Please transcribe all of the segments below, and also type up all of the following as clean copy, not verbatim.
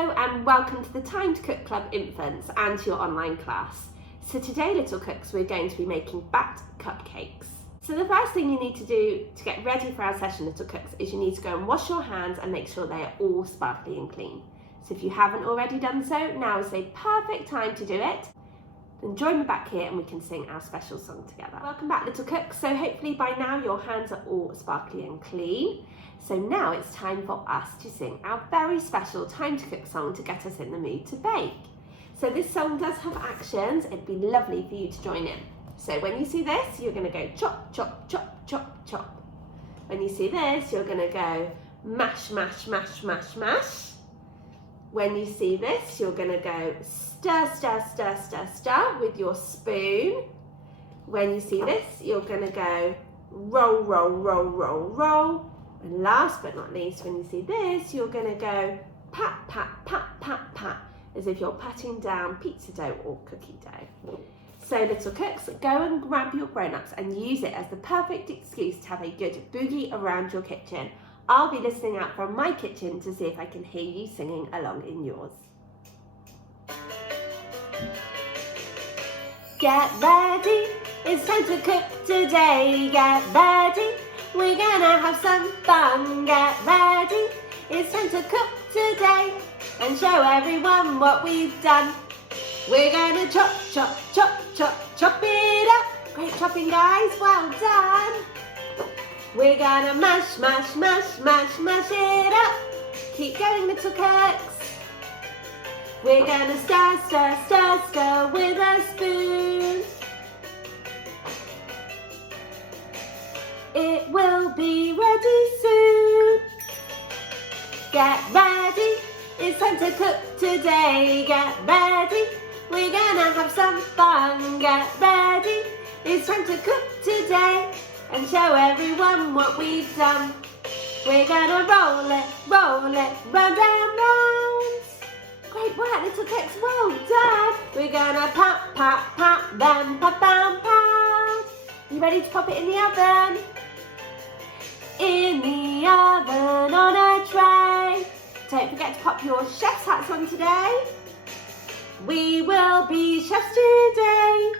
Hello and welcome to the Time to Cook Club Infants and to your online class. So today, little cooks, we're going to be making backed cupcakes. So the first thing you need to do to get ready for our session, little cooks, is you need to go and wash your hands and make sure they are all sparkly and clean. So if you haven't already done so, now is the perfect time to do it. Then join me back here and we can sing our special song together. Welcome back, little cooks. So hopefully by now your hands are all sparkly and clean. So now it's time for us to sing our very special Time to Cook song to get us in the mood to bake. So this song does have actions. It'd be lovely for you to join in. So when you see this, you're going to go chop, chop, chop, chop, chop. When you see this, you're going to go mash, mash, mash, mash, mash. When you see this, you're going to go stir, stir, stir, stir, stir with your spoon. When you see this, you're going to go roll, roll, roll, roll, roll. And last but not least, when you see this, you're going to go pat, pat, pat, pat, pat, as if you're patting down pizza dough or cookie dough. So little cooks, go and grab your grown-ups and use it as the perfect excuse to have a good boogie around your kitchen. I'll be listening out from my kitchen to see if I can hear you singing along in yours. Get ready, it's time to cook today. Get ready, we're gonna have some fun. Get ready, it's time to cook today and show everyone what we've done. We're gonna chop, chop, chop, chop, chop it up. Great chopping, guys, well done. We're gonna mash, mash, mash, mash, mash it up. Keep going, little cooks. We're gonna stir, stir, stir, stir with a spoon. It will be ready soon. Get ready, it's time to cook today. Get ready, we're gonna have some fun. Get ready, it's time to cook today and show everyone what we've done. We're gonna roll it, round and round. Great work, little cooks, well done. We're gonna pat, pat, pat, then pat, pat, pat. You ready to pop it in the oven? In the oven on a tray. Don't forget to pop your chef's hats on today. We will be chefs today.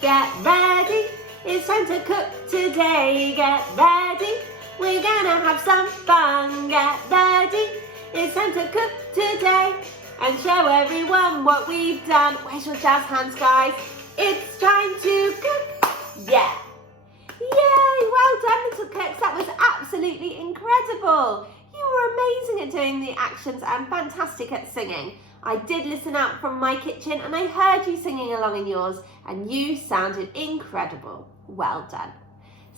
Get ready, it's time to cook today. Get ready, we're gonna have some fun. Get ready, it's time to cook today and show everyone what we've done. Where's your jazz hands, guys? It's time to cook. Yeah. Yay, well done, little cooks. That was absolutely incredible. You were amazing at doing the actions and fantastic at singing. I did listen out from my kitchen and I heard you singing along in yours and you sounded incredible. Well done.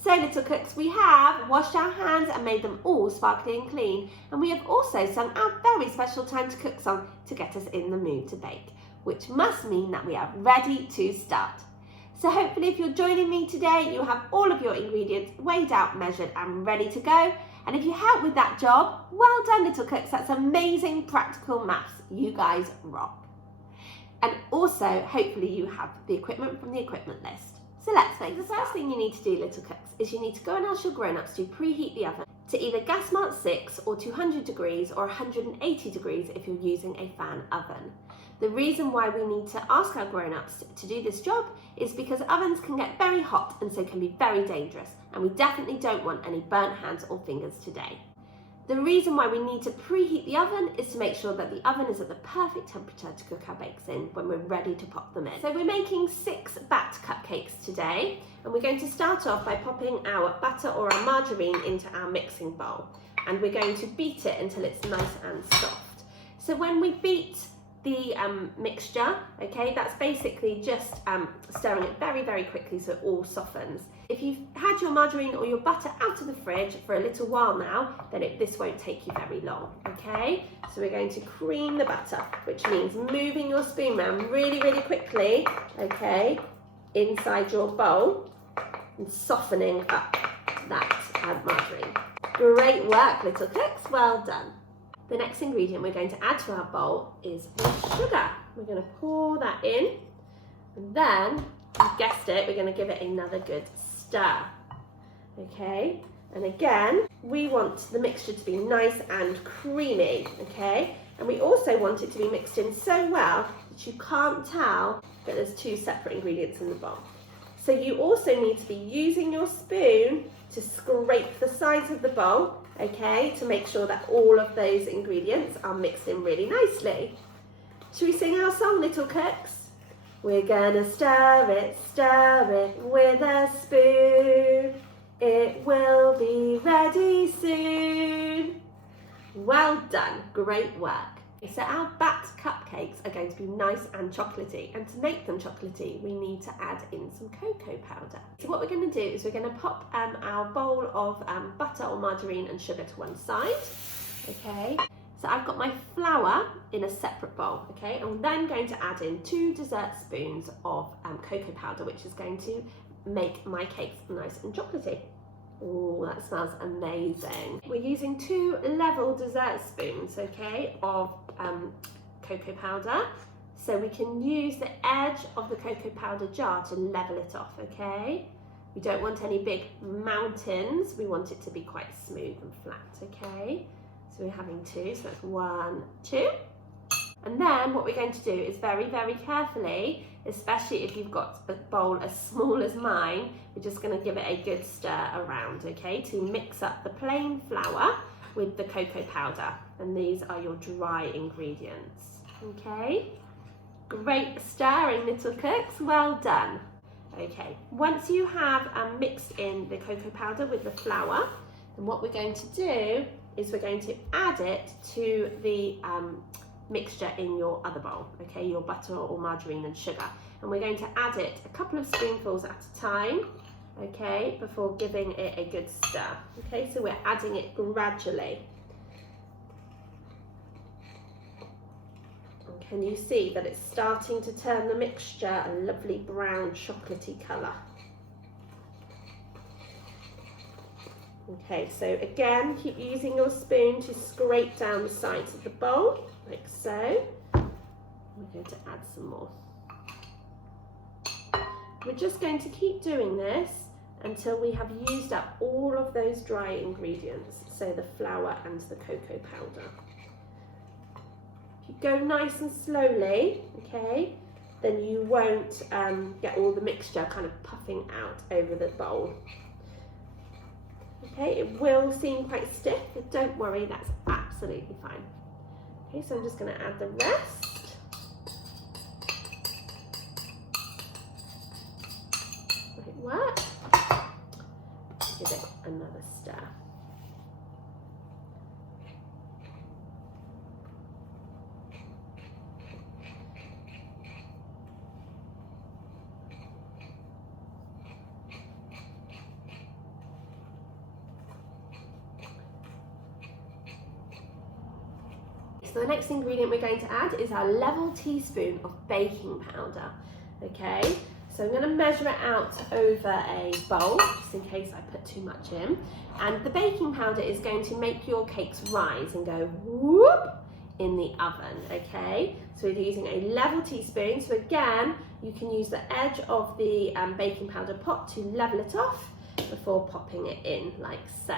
So little cooks, we have washed our hands and made them all sparkly and clean, and we have also sung our very special Time to Cook song to get us in the mood to bake, which must mean that we are ready to start. So hopefully if you're joining me today, you have all of your ingredients weighed out, measured and ready to go. And if you help with that job, well done, little cooks. That's amazing practical maths. You guys rock. And also, hopefully you have the equipment from the equipment list. So let's make the first thing you need to do, little cooks, is you need to go and ask your grown-ups to preheat the oven to either gas mark 6 or 200 degrees or 180 degrees if you're using a fan oven. The reason why we need to ask our grown-ups to do this job is because ovens can get very hot and so can be very dangerous, and we definitely don't want any burnt hands or fingers today. The reason why we need to preheat the oven is to make sure that the oven is at the perfect temperature to cook our bakes in when we're ready to pop them in. So we're making 6 backed cupcakes today, and we're going to start off by popping our butter or our margarine into our mixing bowl, and we're going to beat it until it's nice and soft. So when we beat the mixture, okay, that's basically just stirring it very, very quickly so it all softens. If you've had your margarine or your butter out of the fridge for a little while now, then this won't take you very long, okay? So we're going to cream the butter, which means moving your spoon around really, really quickly, okay, inside your bowl and softening up that margarine. Great work, little cooks, well done. The next ingredient we're going to add to our bowl is sugar. We're going to pour that in, and then, you guessed it, we're going to give it another good stir. Okay, And again, we want the mixture to be nice and creamy, okay? And we also want it to be mixed in so well that you can't tell that there's two separate ingredients in the bowl. So you also need to be using your spoon to scrape the sides of the bowl, okay, to make sure that all of those ingredients are mixed in really nicely. Should we sing our song, little cooks? We're gonna stir it with a spoon. It will be ready soon. Well done, great work. So our batter cupcakes are going to be nice and chocolatey, and to make them chocolatey we need to add in some cocoa powder. So what we're going to do is we're going to pop our bowl of butter or margarine and sugar to one side, okay? So I've got my flour in a separate bowl, okay? I'm then going to add in 2 dessert spoons of cocoa powder, which is going to make my cakes nice and chocolatey. Oh, that smells amazing. We're using 2 level dessert spoons, okay, of cocoa powder. So we can use the edge of the cocoa powder jar to level it off, okay? We don't want any big mountains. We want it to be quite smooth and flat, okay? So we're having 2, so that's 1, 2. And then what we're going to do is very, very carefully, especially if you've got a bowl as small as mine, we're just going to give it a good stir around, okay, to mix up the plain flour with the cocoa powder. And these are your dry ingredients, okay? Great stirring, little cooks, well done. Okay, once you have mixed in the cocoa powder with the flour, then what we're going to do is we're going to add it to the mixture in your other bowl, okay, your butter or margarine and sugar, and we're going to add it a couple of spoonfuls at a time, okay, before giving it a good stir, okay, so we're adding it gradually. And can you see that it's starting to turn the mixture a lovely brown chocolatey colour? Okay, so again, keep using your spoon to scrape down the sides of the bowl, like so. We're going to add some more. We're just going to keep doing this until we have used up all of those dry ingredients, so the flour and the cocoa powder. If you go nice and slowly, okay, then you won't get all the mixture kind of puffing out over the bowl. Okay, it will seem quite stiff, but don't worry, that's absolutely fine. Okay, so I'm just going to add the rest. Great work. Give it another stir. So the next ingredient we're going to add is our level teaspoon of baking powder, okay? So I'm going to measure it out over a bowl, just in case I put too much in. And the baking powder is going to make your cakes rise and go whoop in the oven, okay? So we're using a level teaspoon. So again, you can use the edge of the baking powder pot to level it off before popping it in like so,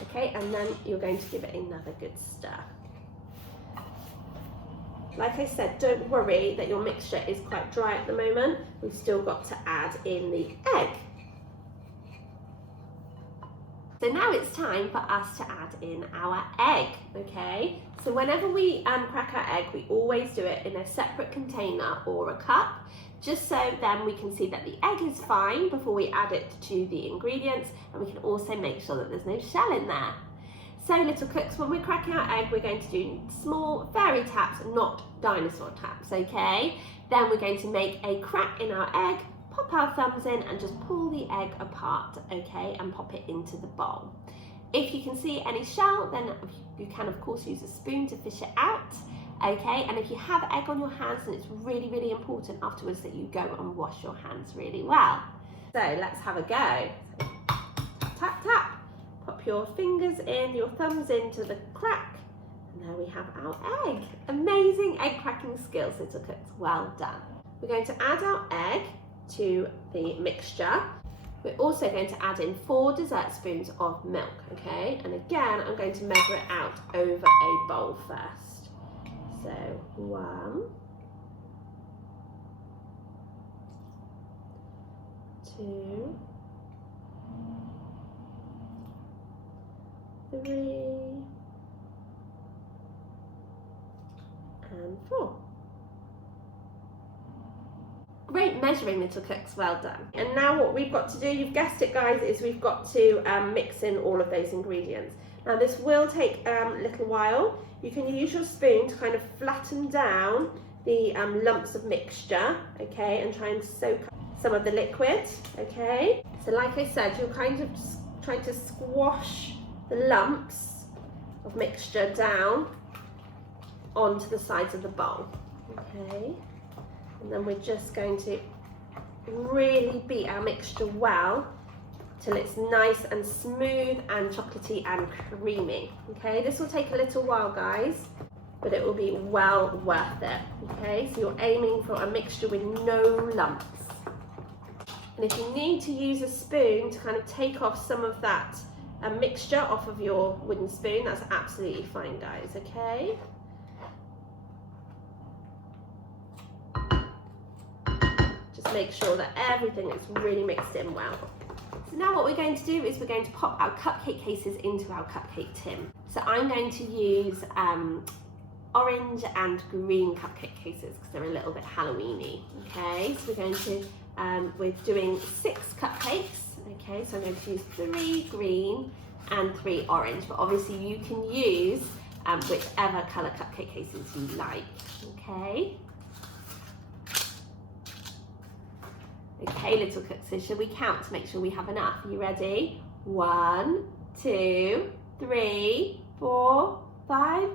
okay? And then you're going to give it another good stir. Like I said, don't worry that your mixture is quite dry at the moment. We've still got to add in the egg. So now it's time for us to add in our egg, okay? So whenever we crack our egg, we always do it in a separate container or a cup, just so then we can see that the egg is fine before we add it to the ingredients, and we can also make sure that there's no shell in there. So little cooks, when we're cracking our egg, we're going to do small fairy taps, not dinosaur taps, okay? Then we're going to make a crack in our egg, pop our thumbs in and just pull the egg apart, okay? And pop it into the bowl. If you can see any shell, then you can of course use a spoon to fish it out, okay? And if you have egg on your hands, then it's really, really important afterwards that you go and wash your hands really well. So let's have a go. Tap, tap, tap. Pop your fingers in, your thumbs into the crack, and there we have our egg. Amazing egg cracking skills, little cooks, well done. We're going to add our egg to the mixture. We're also going to add in 4 dessert spoons of milk, okay? And again, I'm going to measure it out over a bowl first. So 1, 2, 3, and 4. Great measuring, little cooks, well done. And now what we've got to do, you've guessed it guys, is we've got to mix in all of those ingredients. Now this will take a little while. You can use your spoon to kind of flatten down the lumps of mixture, okay, and try and soak up some of the liquid, okay. So like I said, you're kind of just trying to squash the lumps of mixture down onto the sides of the bowl, okay. And then we're just going to really beat our mixture well till it's nice and smooth and chocolatey and creamy, okay. This will take a little while guys, but it will be well worth it, okay. So you're aiming for a mixture with no lumps. And if you need to use a spoon to kind of take off some of that mixture off of your wooden spoon, that's absolutely fine guys, okay. Just make sure that everything is really mixed in well. So now what we're going to do is we're going to pop our cupcake cases into our cupcake tin. So I'm going to use orange and green cupcake cases because they're a little bit Halloweeny, okay. So we're going to, we're doing 6 cupcakes, okay, so I'm going to use 3 green and 3 orange, but obviously you can use whichever colour cupcake cases you like, okay. Okay, little cooks, so shall we count to make sure we have enough? Are you ready? 1, 2, 3, 4, 5,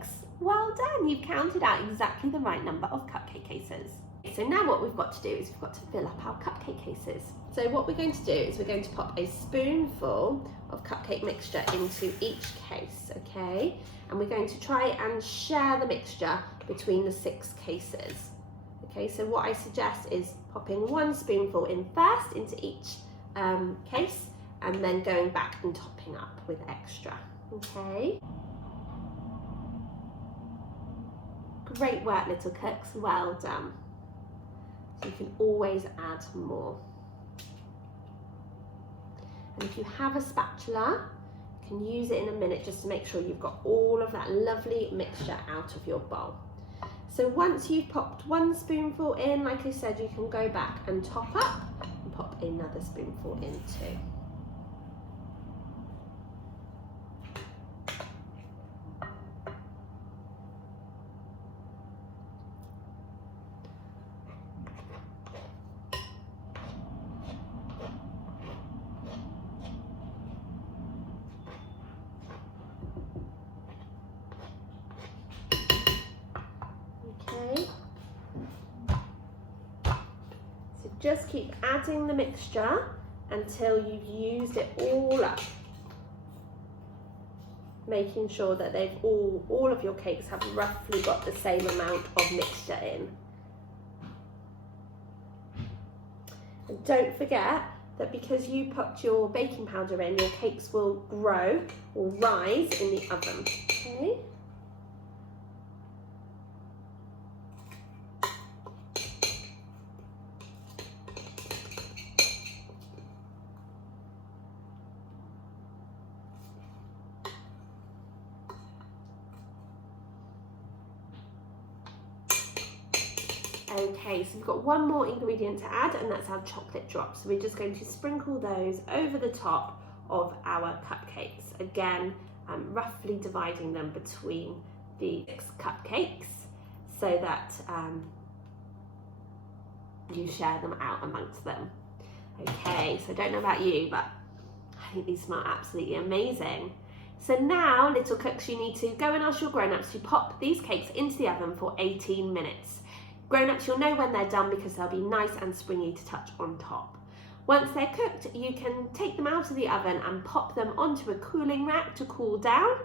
6. Well done, you've counted out exactly the right number of cupcake cases. So now what we've got to do is we've got to fill up our cupcake cases. So what we're going to do is we're going to pop a spoonful of cupcake mixture into each case, okay? And we're going to try and share the mixture between the 6 cases. Okay, so what I suggest is popping 1 spoonful in first into each case and then going back and topping up with extra, okay? Great work, little cooks, well done. So you can always add more. And if you have a spatula, you can use it in a minute just to make sure you've got all of that lovely mixture out of your bowl. So once you've popped 1 spoonful in, like I said, you can go back and top up and pop another spoonful in too. Just keep adding the mixture until you've used it all up. Making sure that they've all of your cakes have roughly got the same amount of mixture in. And don't forget that because you put your baking powder in, your cakes will grow or rise in the oven, okay? Okay, so we've got 1 more ingredient to add, and that's our chocolate drops. So we're just going to sprinkle those over the top of our cupcakes. Again, roughly dividing them between the 6 cupcakes so that you share them out amongst them. Okay, so I don't know about you, but I think these smell absolutely amazing. So now, little cooks, you need to go and ask your grown-ups to pop these cakes into the oven for 18 minutes. Grown-ups, you'll know when they're done because they'll be nice and springy to touch on top. Once they're cooked, you can take them out of the oven and pop them onto a cooling rack to cool down.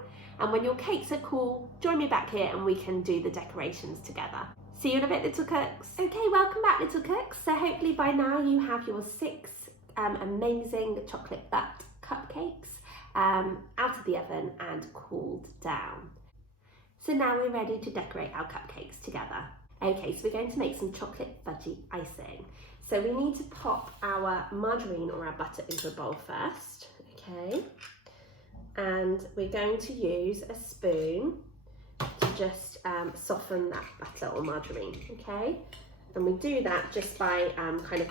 And when your cakes are cool, join me back here and we can do the decorations together. See you in a bit, little cooks. Okay, welcome back, little cooks. So hopefully by now you have your 6 amazing chocolate fudge cupcakes out of the oven and cooled down. So now we're ready to decorate our cupcakes together. Okay, so we're going to make some chocolate fudgy icing. So we need to pop our margarine or our butter into a bowl first, okay? And we're going to use a spoon to just soften that butter or margarine, okay? And we do that just by kind of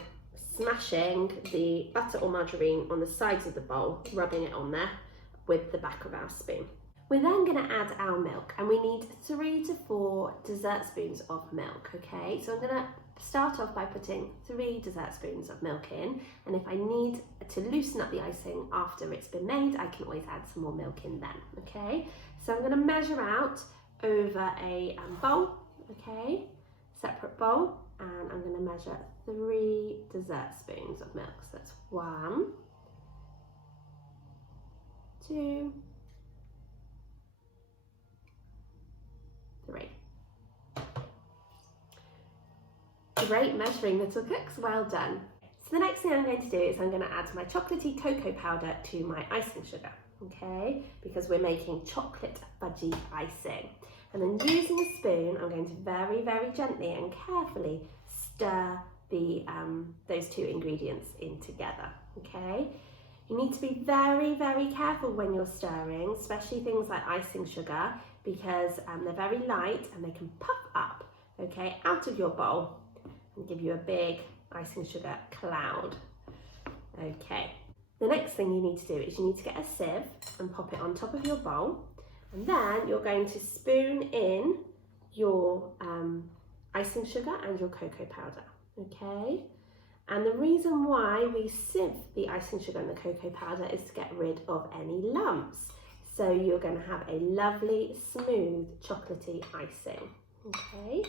smashing the butter or margarine on the sides of the bowl, rubbing it on there with the back of our spoon. We're then going to add our milk, and we need 3 to 4 dessert spoons of milk, okay? So I'm going to start off by putting 3 dessert spoons of milk in, and if I need to loosen up the icing after it's been made, I can always add some more milk in then, okay? So I'm going to measure out over a bowl, okay? Separate bowl, and I'm going to measure 3 dessert spoons of milk. So that's 1, 2, 3. Great measuring, little cooks, well done. So the next thing I'm going to do is I'm going to add my chocolatey cocoa powder to my icing sugar, okay? Because we're making chocolate fudgy icing. And then using a spoon, I'm going to very, very gently and carefully stir those 2 ingredients in together, okay? You need to be very, very careful when you're stirring, especially things like icing sugar, because they're very light and they can puff up, okay, out of your bowl and give you a big icing sugar cloud. Okay, the next thing you need to do is you need to get a sieve and pop it on top of your bowl, and then you're going to spoon in your icing sugar and your cocoa powder, okay? And the reason why we sieve the icing sugar and the cocoa powder is to get rid of any lumps. So you're going to have a lovely, smooth, chocolatey icing, okay?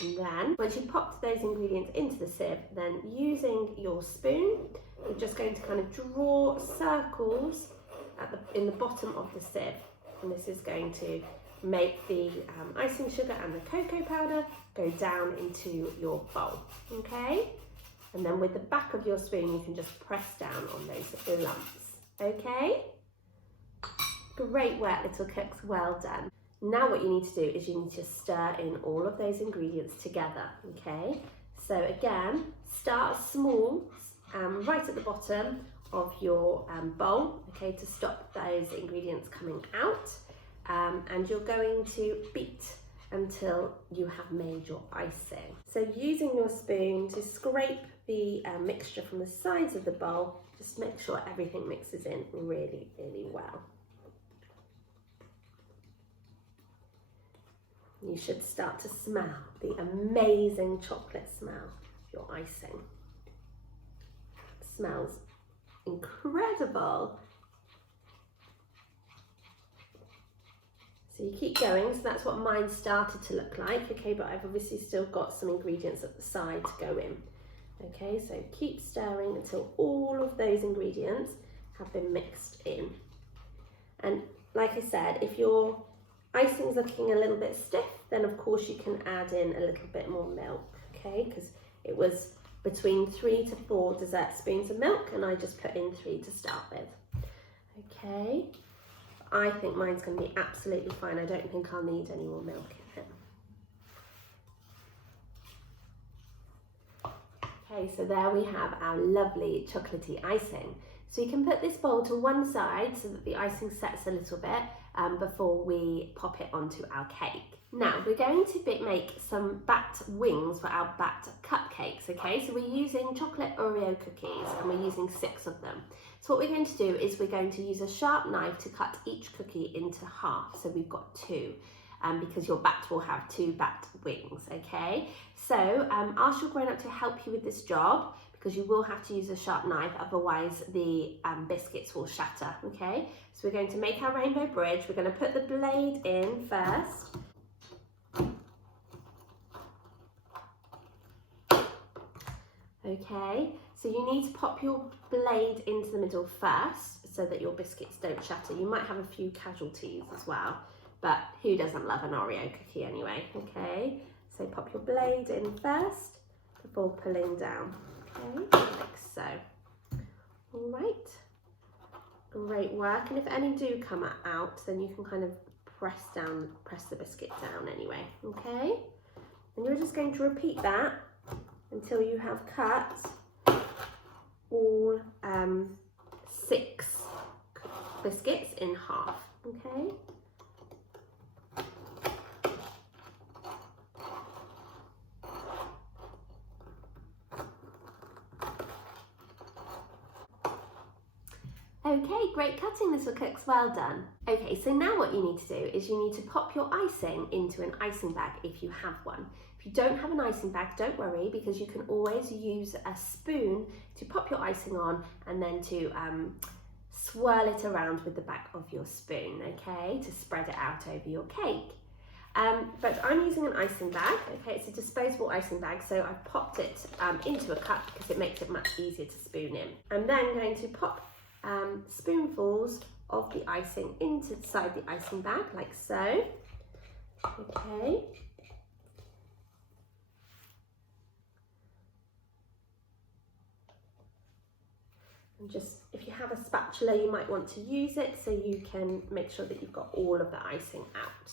And then, once you've popped those ingredients into the sieve, then using your spoon, you're just going to kind of draw circles in the bottom of the sieve. And this is going to make the icing sugar and the cocoa powder go down into your bowl, okay? And then with the back of your spoon, you can just press down on those lumps, okay? Great work, little cooks, well done. Now what you need to do is you need to stir in all of those ingredients together, okay? So again, start small, right at the bottom of your bowl, okay, to stop those ingredients coming out. And you're going to beat until you have made your icing. So using your spoon to scrape the mixture from the sides of the bowl, just make sure everything mixes in really, really well. You should start to smell the amazing chocolate smell of your icing. It smells incredible. So you keep going, so that's what mine started to look like, okay, but I've obviously still got some ingredients at the side to go in. Okay, so keep stirring until all of those ingredients have been mixed in. And like I said, if your icing's looking a little bit stiff, then of course you can add in a little bit more milk, okay, because it was between 3 to 4 dessert spoons of milk, and I just put in 3 to start with. Okay, I think mine's going to be absolutely fine. I don't think I'll need any more milk in it. Okay, so there we have our lovely chocolatey icing. So you can put this bowl to one side so that the icing sets a little bit before we pop it onto our cake. Now we're going to make some backed wings for our backed cupcakes, okay? So we're using chocolate Oreo cookies and we're using 6 of them. So what we're going to do is we're going to use a sharp knife to cut each cookie into half. So we've got 2. Because your batt will have 2 batt wings, okay? So ask your grown-up to help you with this job, because you will have to use a sharp knife, otherwise the biscuits will shatter, okay? So we're going to make our rainbow bridge. We're going to put the blade in first. Okay, so you need to pop your blade into the middle first so that your biscuits don't shatter. You might have a few casualties as well, but who doesn't love an Oreo cookie anyway, okay? So pop your blade in first before pulling down. Okay, like so. All right, great work. And if any do come out, then you can kind of press the biscuit down anyway, okay? And you're just going to repeat that until you have cut all 6 biscuits in half, okay? Okay, great cutting, little cooks, well done. Okay, so now what you need to do is you need to pop your icing into an icing bag if you have one. If you don't have an icing bag, don't worry, because you can always use a spoon to pop your icing on and then to swirl it around with the back of your spoon, okay, to spread it out over your cake. But I'm using an icing bag, okay, it's a disposable icing bag, so I've popped it into a cup because it makes it much easier to spoon in. I'm then going to pop spoonfuls of the icing inside the icing bag, like so, okay. And just, if you have a spatula, you might want to use it so you can make sure that you've got all of the icing out.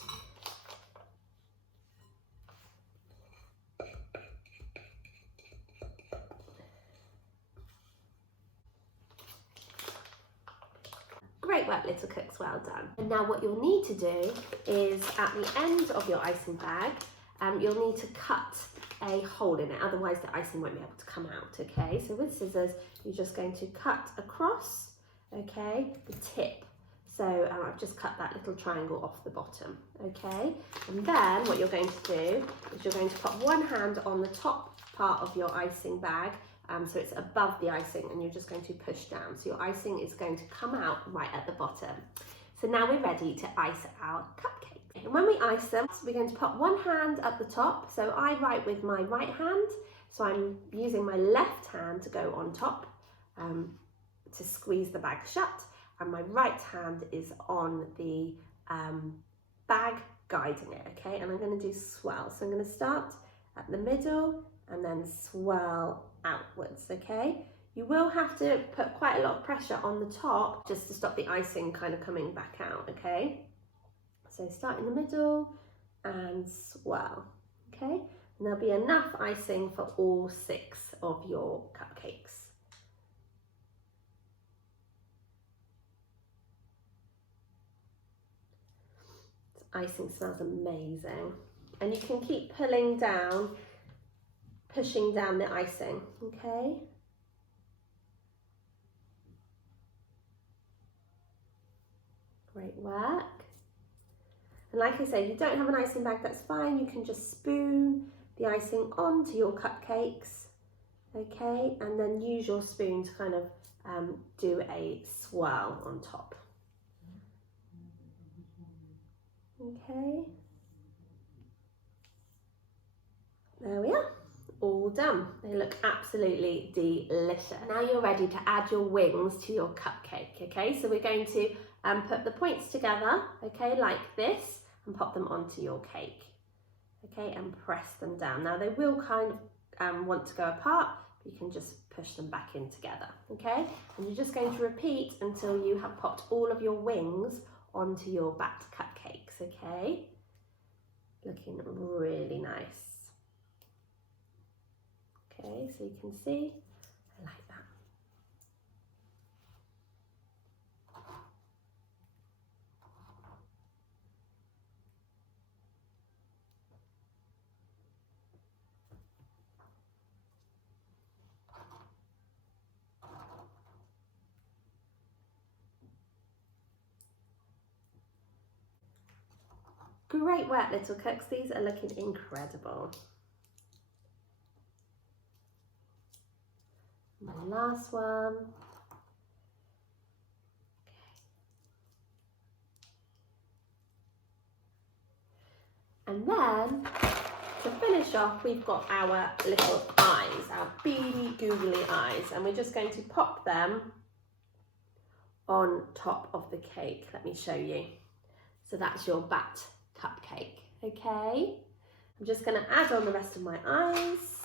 Great work, little cooks, well done. And now what you'll need to do is at the end of your icing bag, you'll need to cut a hole in it, otherwise the icing won't be able to come out, okay? So with scissors, you're just going to cut across, okay, the tip. So I've just cut that little triangle off the bottom, okay? And then what you're going to do is you're going to put one hand on the top part of your icing bag, so it's above the icing, and you're just going to push down. So your icing is going to come out right at the bottom. So now we're ready to ice our cupcake. And when we ice them, we're going to put one hand at the top. So I write with my right hand, so I'm using my left hand to go on top to squeeze the bag shut, and my right hand is on the bag guiding it, okay? And I'm going to do swirl. So I'm going to start at the middle and then swirl outwards, okay? You will have to put quite a lot of pressure on the top just to stop the icing kind of coming back out, okay? So start in the middle and swirl, okay? And there'll be enough icing for all 6 of your cupcakes. This icing smells amazing. And you can keep pulling down, pushing down the icing, okay? Great work. And like I say, if you don't have an icing bag, that's fine. You can just spoon the icing onto your cupcakes, okay? And then use your spoon to kind of do a swirl on top. Okay. There we are. All done. They look absolutely delicious. Now you're ready to add your wings to your cupcake, okay? So we're going to put the points together, okay, like this, and pop them onto your cake, okay, and press them down. Now they will kind of want to go apart, but you can just push them back in together, okay? And you're just going to repeat until you have popped all of your wings onto your backed cupcakes, okay? Looking really nice. Okay, so you can see, I like that. Great work, little cooks. These are looking incredible. My last one. Okay. And then, to finish off, we've got our little eyes, our beady, googly eyes, and we're just going to pop them on top of the cake. Let me show you. So that's your bat cupcake, okay? I'm just going to add on the rest of my eyes.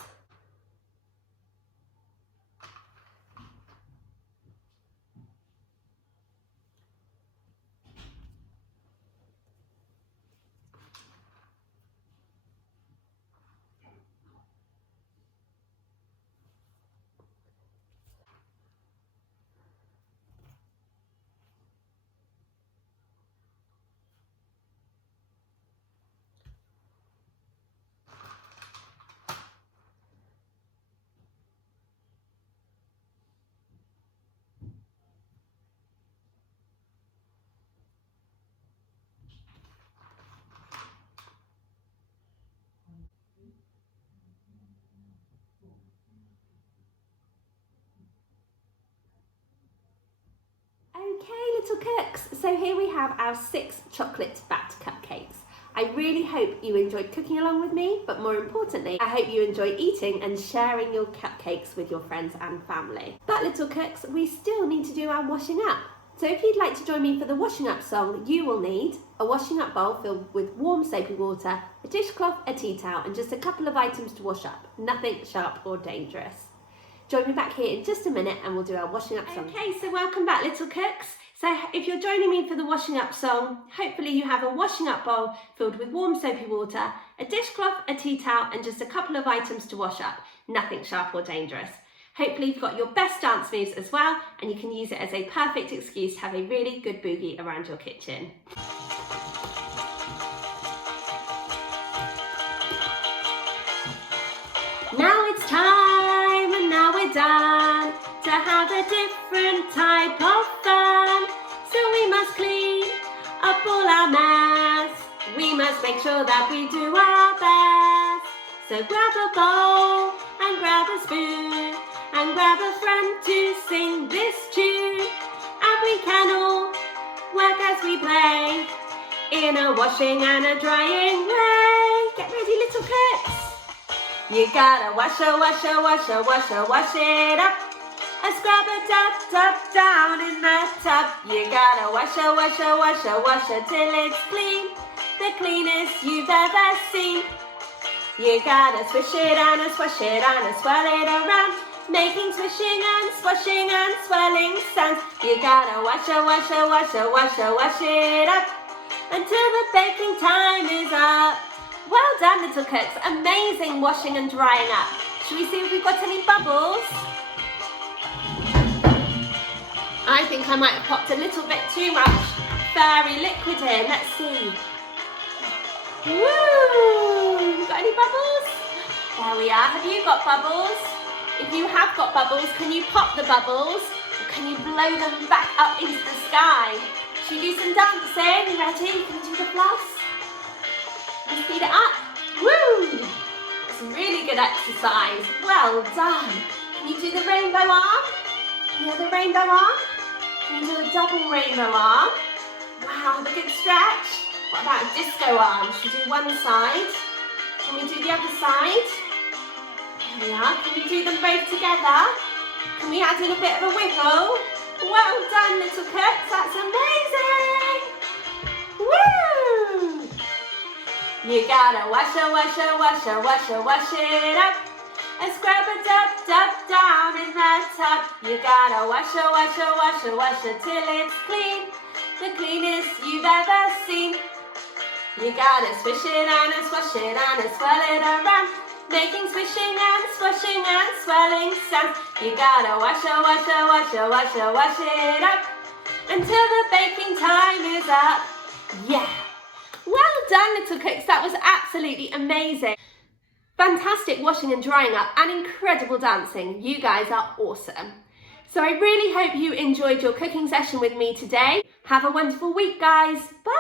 Okay, little cooks, so here we have our 6 chocolate backed cupcakes. I really hope you enjoyed cooking along with me, but more importantly, I hope you enjoy eating and sharing your cupcakes with your friends and family. But little cooks, we still need to do our washing up. So if you'd like to join me for the washing up song, you will need a washing up bowl filled with warm soapy water, a dishcloth, a tea towel, and just a couple of items to wash up. Nothing sharp or dangerous. Join me back here in just a minute and we'll do our washing up song. Okay, so welcome back, little cooks. So if you're joining me for the washing up song, hopefully you have a washing up bowl filled with warm soapy water, a dishcloth, a tea towel, and just a couple of items to wash up. Nothing sharp or dangerous. Hopefully you've got your best dance moves as well, and you can use it as a perfect excuse to have a really good boogie around your kitchen. Now it's time, and now we're done, to have a different type of fun. So we must clean up all our mess. We must make sure that we do our best. So grab a bowl and grab a spoon and grab a friend to sing this tune. And we can all work as we play in a washing and a drying way. Get ready, little cooks. You gotta wash it up. A scrub a dub down in the tub. You gotta wash it till it's clean, the cleanest you've ever seen. You gotta swish it and a swash it and a swirl it around, making swishing and swashing and swirling sounds. You gotta wash it up until the baking time is up. Well done, little cooks. Amazing washing and drying up. Should we see if we've got any bubbles? I think I might have popped a little bit too much fairy liquid in. Let's see. Woo! Got any bubbles? There we are. Have you got bubbles? If you have got bubbles, can you pop the bubbles? Or can you blow them back up into the sky? Should we do some dancing? You ready? Can we do the floss? Let's speed it up. Woo! It's a really good exercise. Well done. Can you do the rainbow arm? Can you do the rainbow arm? Can you do a double rainbow arm? Wow, have a good stretch. What about a disco arm? Should we do one side? Can we do the other side? There we are. Can we do them both together? Can we add in a bit of a wiggle? Well done, little cooks. That's amazing. Woo! You gotta wash it up. And scrub a dub down in the tub. You gotta wash it till it's clean, the cleanest you've ever seen. You gotta swish it and a swash it and a swirl it around, making swishing and swashing and swirling sounds. You gotta wash it up until the baking time is up. Yeah. Well done, little cooks. That was absolutely amazing. Fantastic washing and drying up and incredible dancing. You guys are awesome. So I really hope you enjoyed your cooking session with me today. Have a wonderful week, guys. Bye.